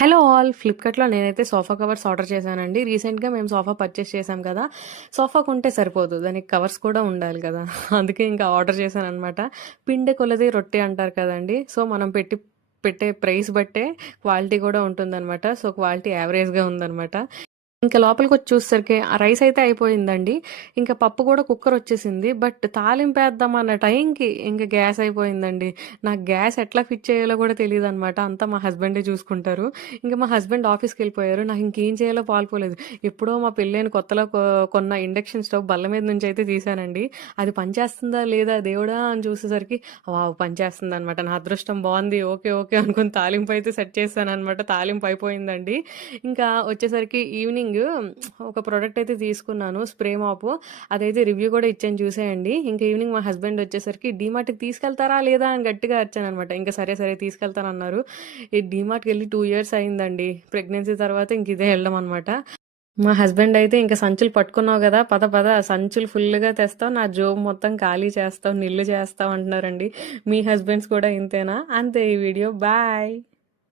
Hello all! ఫ్లిప్‌కార్ట్‌లో నేనైతే sofa covers order చేశానండి. రీసెంట్‌గా మేము సోఫా పర్చేస్ చేశాం కదా! సోఫాకుంటే సరిపోదు. దానికి కవర్స్ కూడా ఉండాలి కదా! అందుకే ఇంకా ఆర్డర్ చేశాననమాట. పిండె కొలది రొట్టె అంటారు కదండీ! సో, మనం పెట్టే ప్రైస్ బట్టే క్వాలిటీ కూడా ఉంటుందనమాట. సో, క్వాలిటీ యావరేజ్‌గా ఉందనమాట. ఇంక లోపలికొచ్చి చూసేసరికి ఆ రైస్ అయితే అయిపోయిందండి. ఇంక పప్పు గూడా కుక్కరొచ్చేసింది. బట్ తాలింపేద్దామన్న టైంకి ఇంక గ్యాస్ అయిపోయిందండి. నాకు గ్యాస్ ఎట్లా ఫిట్ చేయాలో గూడా తెలీదనమాట. అంతా మా హస్బెండే చూసుకుంటారు. ఇంక మా హస్బెండ్ ఆఫీస్‌కెళ్ళిపోయారు. నాకింకేం చేయాలో పాలుపోలేదు. ఎప్పుడో మా పెళ్ళైన కొత్తలో కొన్న ఇండక్షన్ స్టవ్ బల్ల మీద నుంచయితే తీశానండి. అది పనిచేస్తుందా లేదా దేవుడా అని చూసేసరికి వావ్! పనిచేస్తుందనమాట. నా అదృష్టం బావుంది. ఓకే. ఓకే. అనుకుని తాలింపయితే సెట్ చేశాననమాట. తాలింపు అయిపోయిందండి. ఇంకా వచ్చేసరికి ఈవినింగ్ ఒక ప్రోడక్ట్ అయితే తీసుకున్నాను. స్ప్రే మాపు. అదైతే రివ్యూ కూడా ఇచ్చాను చూసేయండి. ఇంక ఈవినింగ్ మా హస్బెండ్ వచ్చేసరికి డీమార్ట్‌కి తీసుకెళ్తారా లేదా అని గట్టిగా అరిచాననమాట. ఇంక సరే, సరే తీసుకెళ్తానన్నారు. ఈ డీమార్ట్‌కెళ్ళి 2 ఇయర్స్ అయిందండి. ప్రెగ్నెన్సీ తర్వాత ఇంక ఇదే ఎళ్ళడం అనమాట. మా హస్బెండ్ అయితే ఇంక సంచులు పట్టుకున్నావు గదా! పద పద సంచులు ఫుల్లుగా తెస్తావు. నా జోబు మొత్తం ఖాళీ చేస్తావు, నిల్లు చేస్తావు అంటున్నారండి. మీ హస్బెండ్స్ కూడా ఇంతేనా? అంతే ఈ వీడియో. బాయ్.